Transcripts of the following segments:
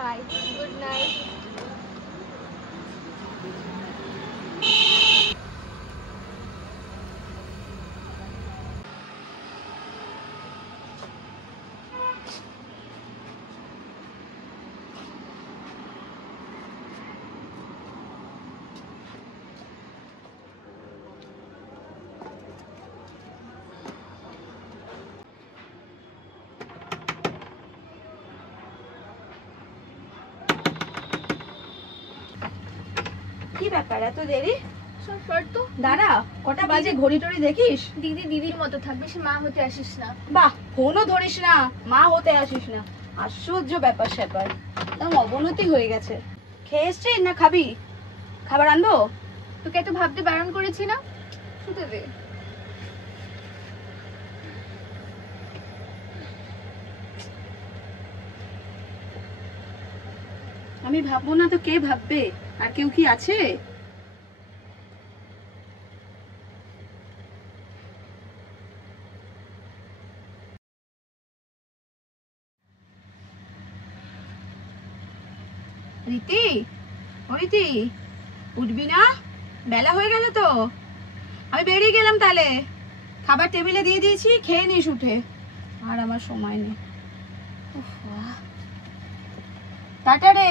Bye. Good night. কি ব্যাপার এত দেরি? সর তো দাঁড়া, কটা বাজে ঘড়ি টড়ি দেখিস? দিদির মতো থাকবি, সে মা হতে আসিস না। বাহ, ফোনও ধরিস না, মা হতে আসিস না, আশ্চর্য ব্যাপার স্যাপার। একদম অবনতি হয়ে গেছে। খেয়ে এসছিস না খাবি? খাবার আনবো? তোকে এত ভাবতে বারণ করেছি না, শুতে দে। আমি ভাববো না তো কে ভাববে? আর কেউ কি আছে? রীতি, ও রীতি, উঠবি না? বেলা হয়ে গেল তো। আমি বেরিয়ে গেলাম তাহলে। খাবার টেবিলে দিয়ে দিয়েছি, খেয়ে নিস উঠে। আর আমার সময় নেই। টাটা রে।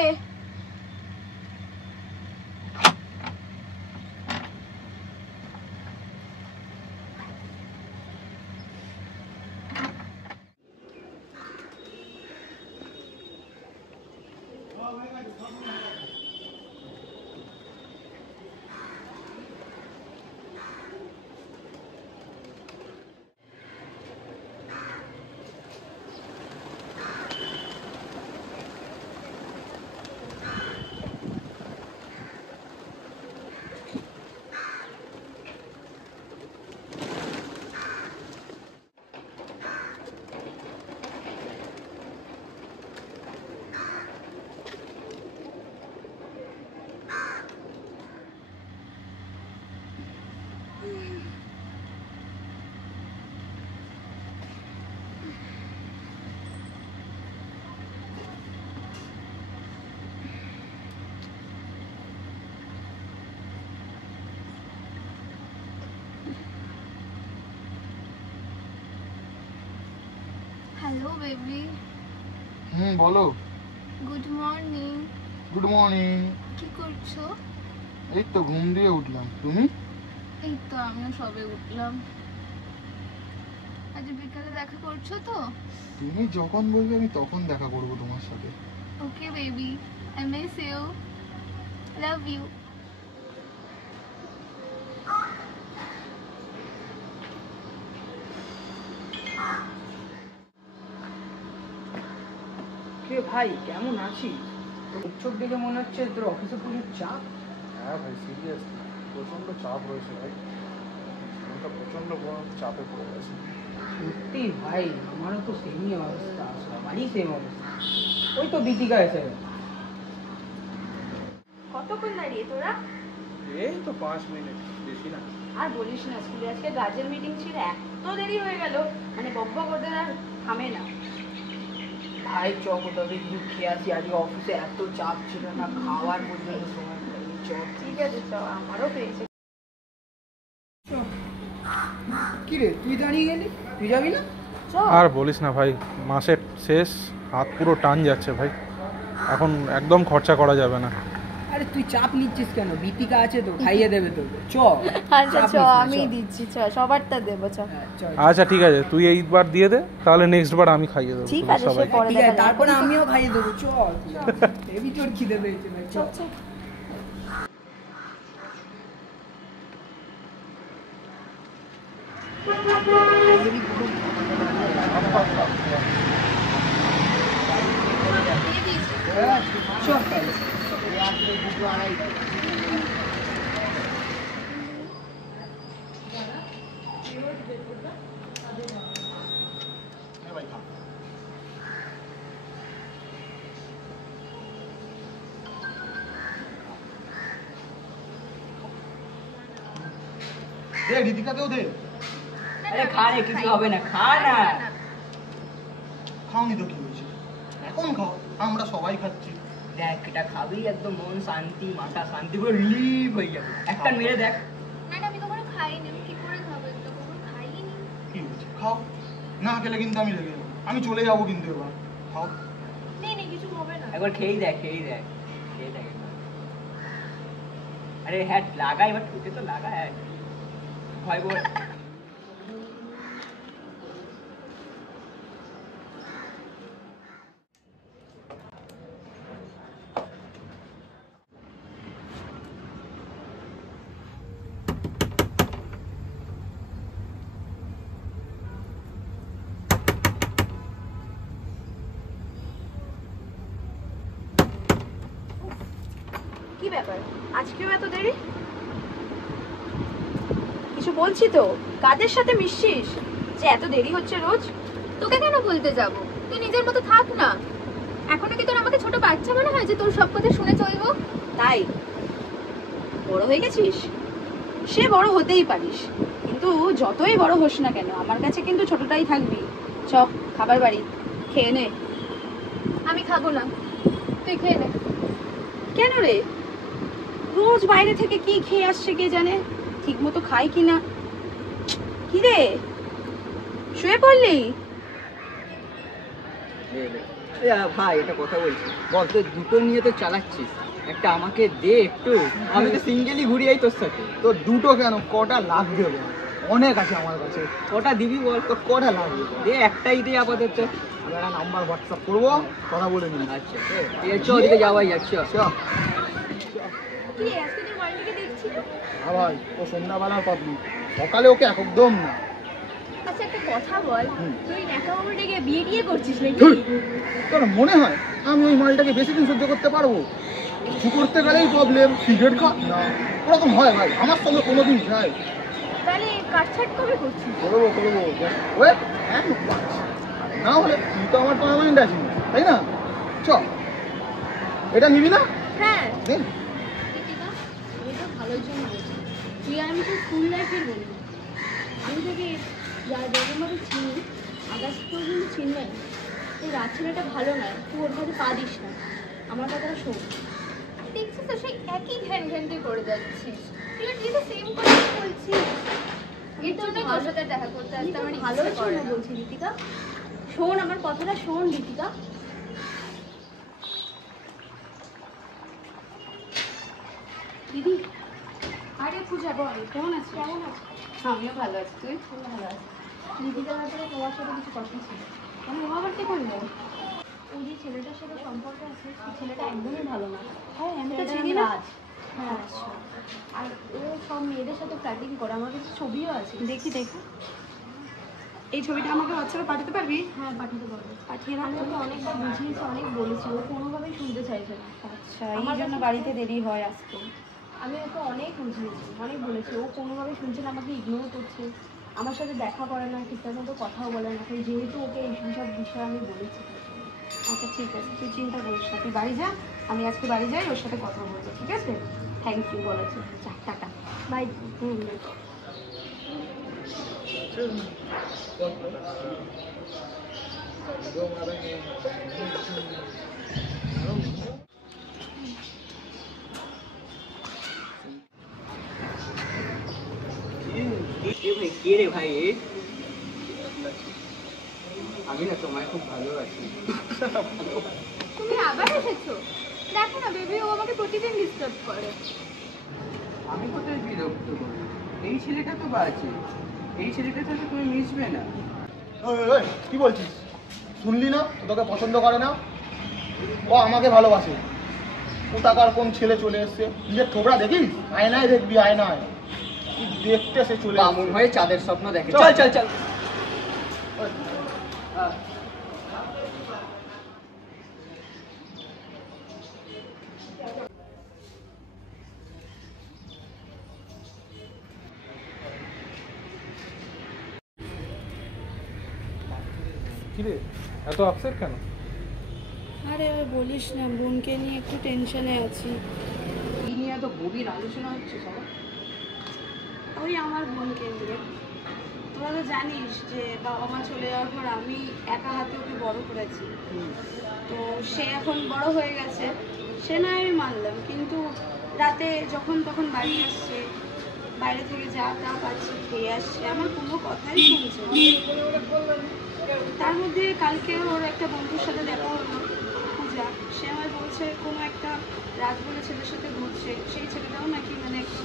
Hello baby. বলো। Good morning. Good morning. কি করছো? এই তো ঘুম দিয়ে উঠলাম, তুমি? এই তো আমিও সবে উঠলাম। আজ বিকালে দেখা করছো তো? তুমি যখন বলবে আমি তখন দেখা করব তোমার সাথে। Okay baby, I miss you, love you. কে ভাই, কেমন আছিস? তোর চোখ দেখে মনে হচ্ছে তোর অফিসে প্রচুর চাপ। হ্যাঁ ভাই, সিরিয়াসলি প্রচন্ড চাপ রয়েছে ভাই। জীবনটা প্রচন্ড বড় চাপে পড়ে গেছে। সত্যি ভাই, আমারও তো সেমই অবস্থা, সবারই সেম অবস্থা। ওই তো বিতিকা এসে গেল। কতক্ষণ দাঁড়িয়ে তোরা? এই তো 5 মিনিট, বেশি না। আর বলিস না, স্কুলে আজকে গার্জেন মিটিং ছিল, এত দেরি হয়ে গেল, মানে বকবক ওদের আর থামে না। ভাই চ কোথাও থেকে কিছু খেয়ে আসি, আজকে অফিসে এত চাপ ছিল না, খাওয়ার পর্যন্ত সময় পাইনি। চ। ঠিক আছে চ, আমারও পেয়েছে। কি রে, তুই দাঁড়িয়ে গেলি? তুই যাবি না? আর বলিস না ভাই, মাসের শেষ, হাত পুরো টান যাচ্ছে ভাই। এখন একদম খরচা করা যাবে না। আরে তুই চাপ নিচ্ছিস কেন? বিতিকা আছে তো, খাইয়ে দেবে তোকে। চ। আচ্ছা চ, আমি দিচ্ছি, চ, সবারটা দেবো, চ। আচ্ছা ঠিক আছে, তুই এইবার দিয়ে দে, তাহলে নেক্সট বার আমি খাইয়ে দেবো ঠিক আছে, সবাই। সে পরে দেখা যাবে। তারপরে আমিও খাইয়ে দেবো। চ, হেভি তোর খিদে পেয়েছে ভাই। চ। চল তাহলে। ভাই খা। দে ঋতিকাকেও দে। আরে খা রে, কিছু হবে না, খা না। খাওনি তো কি হয়েছে, এখন খাও, আমরা সবাই খাচ্ছি। দেখ এটা খাবি একদম মন শান্তি, মাথা শান্তি, পুরো রিলিফ হয়ে যাবে। একটা মেরে দেখ। না না, আমি কখনো খাইনি, আমি কি করে খাবো, এগুলো কখনো খাইনি। কি হয়েছে, খাও। না খেলে কিন্তু আমি রেগে যাবো, আমি চলে যাবো কিন্তু এবার। খাও। নেই নেই, কিছু হবে না। একবার খেয়েই দেখ, খেয়েই দেখ, খেয়ে দেখ একবার। আরে হ্যাঁ লাগা, এবার ঠুকে তো লাগা। হ্যাঁ ভয় বল। কি ব্যাপার, আজকেও এত দেরি? কিছু বলছি তো, কাদের সাথে মিশছিস যে এত দেরি হচ্ছে রোজ? তোকে কেন বলতে যাব, তুই নিজের মতো থাক না। এখনো কি তোর আমাকে ছোট বাচ্চা মনে হয় যে তোর সব কথা শুনে চলবো? তাই বড় হয়ে গেছিস? সে বড় হতেই পারিস, কিন্তু যতই বড় হোস না কেন আমার কাছে কিন্তু ছোটটাই থাকবি। চ খাবার বাড়ি, খেয়ে নে। আমি খাবো না, তুই খেয়ে নে। কেন রে, রোজ বাইরে থেকে কি খেয়ে আসছে কে জানে, ঠিক মতো খাই কিনা। কি রে, শুয়ে পড়লি? ভাই এটা কথা বলছি, বল তো দুটো নিয়ে তো চালাচ্ছিস, একটা আমাকে দে একটু, আমি তো সিঙ্গেলই ঘুরি এই তোর সাথে। তো দুটো কেন, কটা লাগবে বল? অনেক আছে আমার কাছে। কটা দিবি বল? তো কটা লাগবে? দে একটাই দে আপাতত। আমি একটা নাম্বার হোয়াটসঅ্যাপ করবো, কথা বলে নিবি। আচ্ছা ঠিক আছে, ওদিকে যাওয়াই যাচ্ছে। কি রে, আজকে তোর বাড়িতে দেখছি না। হ্যাঁ ভাই, ও সন্ধ্যাবেলার পাবলিক, সকালে ওকে একদম না। আচ্ছা একটা কথা বল, তুই ন্যাকামো ডেকে বিয়ে টিয়ে করছিস নাকি? ধুর, তোর মনে হয় আমি ওই মালটাকে বেশি দিন সহ্য করতে পারবো? কিছু করতে গেলেই প্রবলেম, সিগারেট খা না, ওরকম হয় ভাই, আমার সঙ্গে কোনোদিন যায়। তাহলে কাটছাট কবে করছিস? করবো করবো, ওয়েট, না হলে তুই তো আমার পার্মানেন্ট আছিস, তাই না? চ, এটা নিবি না? হ্যাঁ। দে। কৃতিকা, আমি তো ভালোর জন্য বলছি, তুই আর আমি তো স্কুল লাইফের বন্ধু। আমি তোকে যেরকমভাবে চিনি, আগস্ট পর্যন্ত চিনবে না। এই রাত ছেলেটা ভালো নয়, তুই ওর কাছে পা দিস না, আমার কথাটা শোন। দেখছিস তো সেই একই ঘ্যান ঘ্যানটি করে যাচ্ছিস, তুই তো সেম কথা বলছিস। এর জন্য তোর সাথে দেখা করতে আসতে আমার ভালো করে না বলছি। ঋতিকা শোন, আমার কথাটা শোন ঋতিকা। দিদি, আরে পূজা বল, কেমন আছিস? কেমন আছিস? আমিও ভালো আছি, তুই? ভালো আছে। ঋতিকার ব্যাপারে তোমার সাথে কিছু কথা ছিল। মানে ও আবার কি করলো? ওই যে ছেলেটার সাথে সম্পর্ক আছে, সেই ছেলেটা একদমই ভালো না। হ্যাঁ, আমি তো ছেলেটার চিনি নাম না। রাজ। হ্যাঁ আচ্ছা। আর ও সব মেয়েদের সাথে ফ্ল্যাটিং করে, আমার কাছে ছবিও আছে। দেখি দেখি, এই ছবিটা আমাকে হোয়াটসঅ্যাপে পাঠাতে পারবি? হ্যাঁ পাঠাতে পারবো। পাঠিয়ে আমি রাখো। ওকে অনেকবার বুঝিয়েছি, অনেক বলেছি, ও কোনোভাবেই শুনতে চাইছে না। আচ্ছা, আমার এই জন্য কাছে- বাড়িতে দেরি হয় আসতে। আমি ওকে অনেক বুঝিয়েছি, অনেক বলেছি, ও কোনোভাবেই শুনছে না, আমাকে ইগনোর করছে, আমার সাথে দেখা করে না, ঠিকঠাক মতো কথাও বলে না। তাই যেহেতু ওকে এই সব বিষয়ে আমি বলেছি। আচ্ছা ঠিক আছে, তুই চিন্তা করিস না, তুই বাড়ি যা, আমি আজকে বাড়ি যাই, ওর সাথে কথা বলবো, ঠিক আছে? থ্যাংক ইউ বলার জন্য, যা টাটা। বাই। কে রে ভাই? আমি না তোমায় খুব ভালোবাসি। তুমি আবার এসেছো? দেখো না বেবি, ও আমাকে প্রতিদিন ডিস্টার্ব করে। আমি কোথায় বিরক্ত করি? এই ছেলেটা তো বাজে, এই ছেলেটার সাথে তুমি মিশবে না। ওই, ওই, ওই, কি বলছিস? শুনলি না, ও তোকে পছন্দ করে না, ও আমাকে ভালোবাসে। ও টাকার কোন ছেলে চলে এসছে, নিজের থোবড়া দেখিস, আয়নায় দেখবি, আয়নায় কি দেখতে সে চলে বামুন এসছে। হয়ে চাঁদের স্বপ্ন দেখে। চল, চল চল চল। ওই, কিরে এত আপসেট কেন? আরে আর বলিস না, বোনকে নিয়ে একটু টেনশনে আছি। এই নিয়ে তো গভীর আলোচনা হচ্ছে সবার। ওই আমার বোনকে নিয়ে। তোরা তো জানিস যে বাবা মা চলে যাওয়ার পর আমি একা হাতে ওকে বড় করেছি। তো সে এখন বড় হয়ে গেছে, সে না আমি মানলাম, কিন্তু রাতে যখন তখন বাড়ি আসছে, বাইরে থেকে যা তা পাচ্ছি খেয়ে আসছে, আমার কোনো কথাই শুনছে না। তার মধ্যে কালকে ওর একটা বন্ধুর সাথে দেখা হলো, পূজা। সে আমায় বলছে কোনো একটা রাজ বলে ছেলের সাথে ঘুরছে, সেই ছেলেটাও নাকি মানে একটু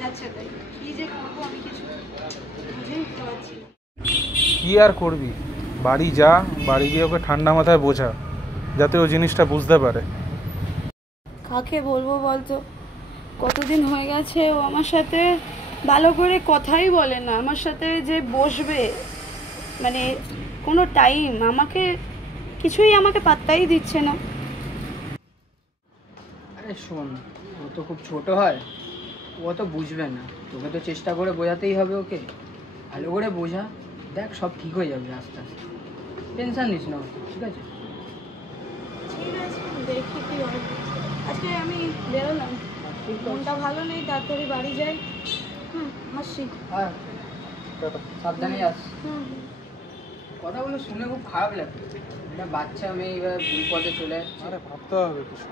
যাচ্ছে। তাই কি যে করবো আমি কিছু বুঝেই উঠতে পারছি না। কি আর করবি, বাড়ি যা, বাড়ি গিয়ে ওকে ঠান্ডা মাথায় বোঝা, যাতে ও জিনিসটা বুঝতে পারে। কাকে বলবো বলতো, কতদিন হয়ে গেছে ও আমার সাথে ভালো করে কথাই বলে না। আমার সাথে যে বসবে মানে কোনো টাইম আমাকে পাত্তাই দিচ্ছে না। আরে শোন, ও তো খুব ছোট হয়, ও তো বুঝবে না। তোকে তো চেষ্টা করে বোঝাতেই হবে ওকে। ভালো করে বোঝা, দেখ সব ঠিক হয়ে যাবে আস্তে আস্তে। টেনশন নিস না, ঠিক আছে? ঠিক আছে, দেখি কি হয়। আজকে আমি বেরোলাম, মনটা ভালো নেই, তাড়াতাড়ি বাড়ি যাই। আসছি। হ্যাঁ, সাবধানে যাস। কথাগুলো শুনে খুব খারাপ লাগে। একটা বাচ্চা মেয়ে এবার ভুল পথে চলে যাচ্ছে। আরে ভাবতে হবে কিছু,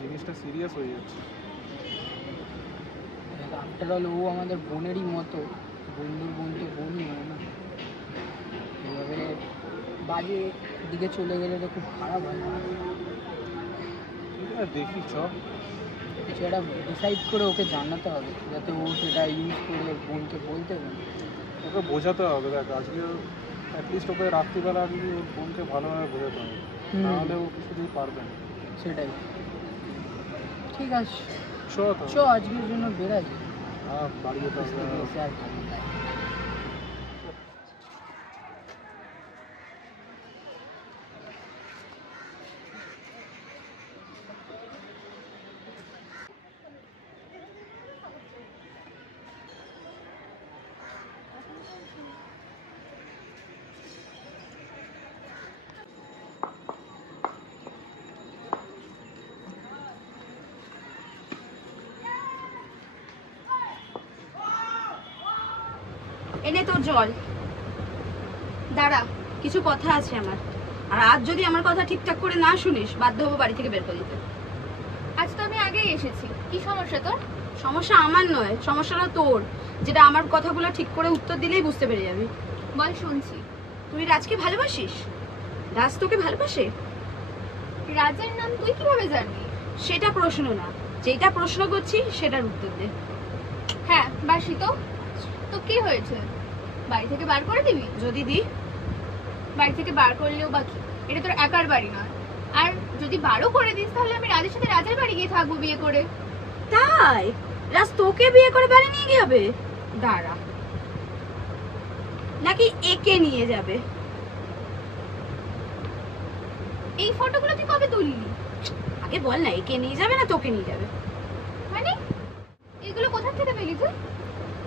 জিনিসটা সিরিয়াস হয়ে যাচ্ছে। আফটার অল ও আমাদের বোনেরই মতো, বন্ধুর বোন তো বোনই হয় না। এভাবে বাজে দিকে চলে গেলে তো খুব খারাপ হয় না। ঠিক আছে, দেখি চল। কিছু একটা ডিসাইড করে ওকে জানাতে হবে, যাতে ও সেটা ইউজ করে বোনকে বলতে পারে। ওকে বোঝাতে হবে। দেখ আজকে অ্যাটলিস্ট ওকে রাত্রিবেলা আর কি ওর বোনকে ভালোভাবে বোঝাতে হবে, নাহলে ও কিছুতেই পারবে না। সেটাই। ঠিক আছে, চ আজকের জন্য বেরাই। বাড়ি যেতে হবে। এসে আর ভালো লাগে। এনে তোর জল। দাঁড়া, কিছু কথা আছে আমার, আর আজ যদি আমার কথা ঠিকঠাক করে না শুনিস বাধ্য হবো বাড়ি থেকে বের করে দিতে। আজ তো আমি আগেই এসেছি, কি সমস্যা তোর? সমস্যা আমার নয়, সমস্যাটা তোর, যেটা আমার কথাগুলো ঠিক করে উত্তর দিলেই বুঝতে পেরে যাবি। বল, শুনছি। তুই রাজকে ভালোবাসিস? রাজ তোকে ভালোবাসে? রাজের নাম তুই কিভাবে জানবি? সেটা প্রশ্ন না, যেটা প্রশ্ন করছি সেটার উত্তর দে। হ্যাঁ বাসি তো। তো কি হয়েছে, বাড়ি থেকে বার করে দিবি? যদি দি? বাড়ি থেকে বার করলেও বা কি, এটা তোর একার বাড়ি নয়। আর যদি বারও করে দিস তাহলে আমি রাজের সাথে রাজের বাড়ি গিয়ে থাকবো বিয়ে করে। তাই? রাজ তোকে বিয়ে করে বাড়ি নিয়ে গিয়ে হবে? দাঁড়া, নাকি একে নিয়ে যাবে? এই ফটোগুলো তুই কবে তুললি? আগে বল না, একে নিয়ে যাবে না তোকে নিয়ে যাবে? মানে এগুলো কোথা থেকে পেলি তুই?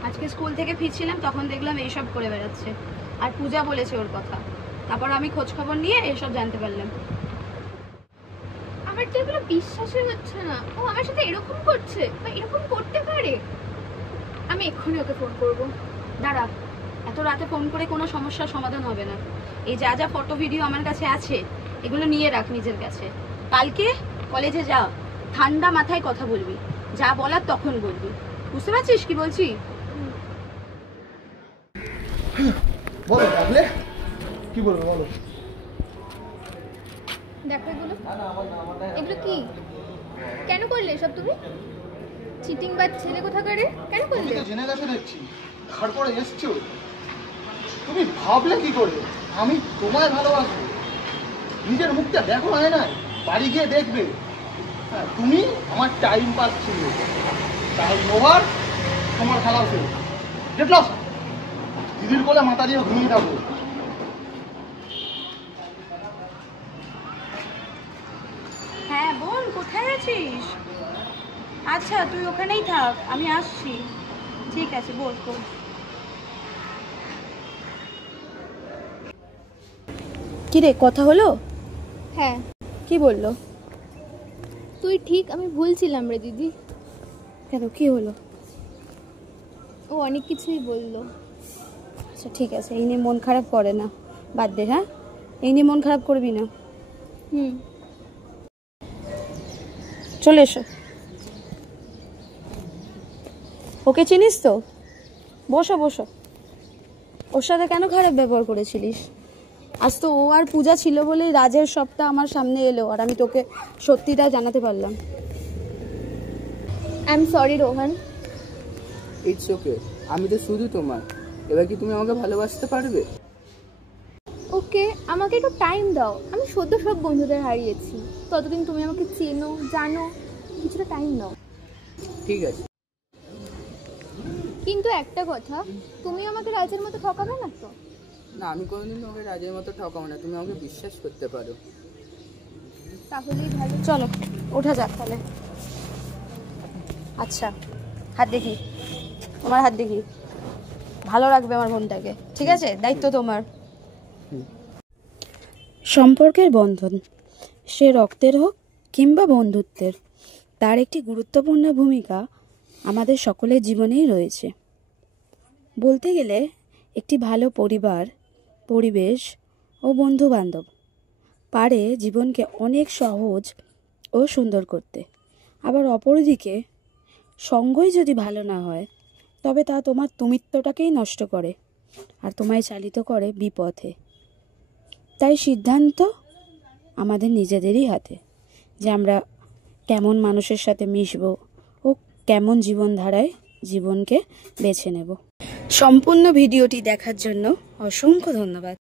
আজকে স্কুল থেকে ফিরছিলাম, তখন দেখলাম এইসব করে বেড়াচ্ছে, আর পূজা বলেছে ওর কথা। তারপর আমি খোঁজ খবর নিয়ে এইসব জানতে পারলাম। আমার তো এগুলো বিশ্বাসই হচ্ছে না, ও আমার সাথে এরকম করছে বা এরকম করতে পারে। আমি এক্ষুনি ওকে ফোন করব। দাঁড়া, এত রাতে ফোন করে কোনো সমস্যার সমাধান হবে না। এই যা যা ফটো ভিডিও আমার কাছে আছে এগুলো নিয়ে রাখ নিজের কাছে। কালকে কলেজে যা, ঠান্ডা মাথায় কথা বলবি, যা বলার তখন বলবি। বুঝতে পারছিস কি বলছি? বলো তাহলে কি বলবো, বলো। দেখো এগুলো, এগুলো কি, কেন করলে এসব তুমি? চিটিং বা ছেলে কোথাকারে, কেন তুমি করলে? তো জেনে গেছো দেখছি, ঘাড় করে এসছো। তুমি ভাবলে কি করে আমি তোমায় ভালোবাসবো? নিজের মুখটা দেখো আয়নায়, বাড়ি গিয়ে দেখবে। হ্যাঁ, তুমি আমার টাইম পাস ছিল, তাই ওভার, তোমার খেলাও ছিল। Get loss. দিদির কোলে মাথা দিয়ে ঘুমিয়ে থাকবো। হ্যাঁ বোন, কোথায় আছিস? আচ্ছা তুই ওখানেই থাক, আমি আসছি। ঠিক আছে, বস বস। কি রে, কথা হলো? হ্যাঁ, কি বললো? তুই ঠিক, আমি ভুল ছিলাম রে দিদি। কেন, কি হলো? ও অনেক কিছুই বললো। আচ্ছা ঠিক আছে, এই নিয়ে মন খারাপ করে না, বাদ দে। হ্যাঁ, এই নিয়ে মন খারাপ করবি না। চলে এসো। ওকে চিনিস তো? বসো বসো। ওর সাথে কেন খারাপ ব্যবহার করেছিলিস? আজ তো ও আর পূজা ছিল বলেই রাজের সবটা আমার সামনে এলো, আর আমি তোকে সত্যিটা জানাতে পারলাম। I am sorry Rohan. It's okay, আমি তো শুধু তোমার। এবার কি তুমি আমাকে ভালোবাসতে পারবে? ওকে, আমাকে একটু টাইম দাও। আমি সদ্য সব বন্ধুদের হারিয়েছি, ততদিন তুমি আমাকে চেনো, জানো, কিছুটা টাইম দাও। ঠিক আছে। কিন্তু একটা কথা, তুমি আমাকে রাজের মতো ঠকাবে না তো? না, আমি কোনোদিন তোমাকে রাজের মতো ঠকাবো না, তুমি আমাকে বিশ্বাস করতে পারো। তাহলেই ভালো। চলো ওঠা যাক তাহলে। আচ্ছা, হাত দেখি, তোমার হাত দেখি। ভালো রাখবে আমার বোনটাকে, ঠিক আছে? দায়িত্ব তোমার। সম্পর্কের বন্ধন, সে রক্তের হোক কিংবা বন্ধুত্বের, তার একটি গুরুত্বপূর্ণ ভূমিকা আমাদের সকলের জীবনেই রয়েছে। বলতে গেলে একটি ভালো পরিবার, পরিবেশ ও বন্ধুবান্ধব পারে জীবনকে অনেক সহজ ও সুন্দর করতে। আবার অপরদিকে সঙ্গই যদি ভালো না হয়, তবে তা তোমার তুমিত্বটাকেই নষ্ট করে আর তোমায় চালিত করে বিপথে। তাই সিদ্ধান্ত আমাদের নিজেদেরই হাতে, যে আমরা কেমন মানুষের সাথে মিশবো ও কেমন জীবনধারায় জীবনকে বেছে নেব। সম্পূর্ণ ভিডিওটি দেখার জন্য অসংখ্য ধন্যবাদ।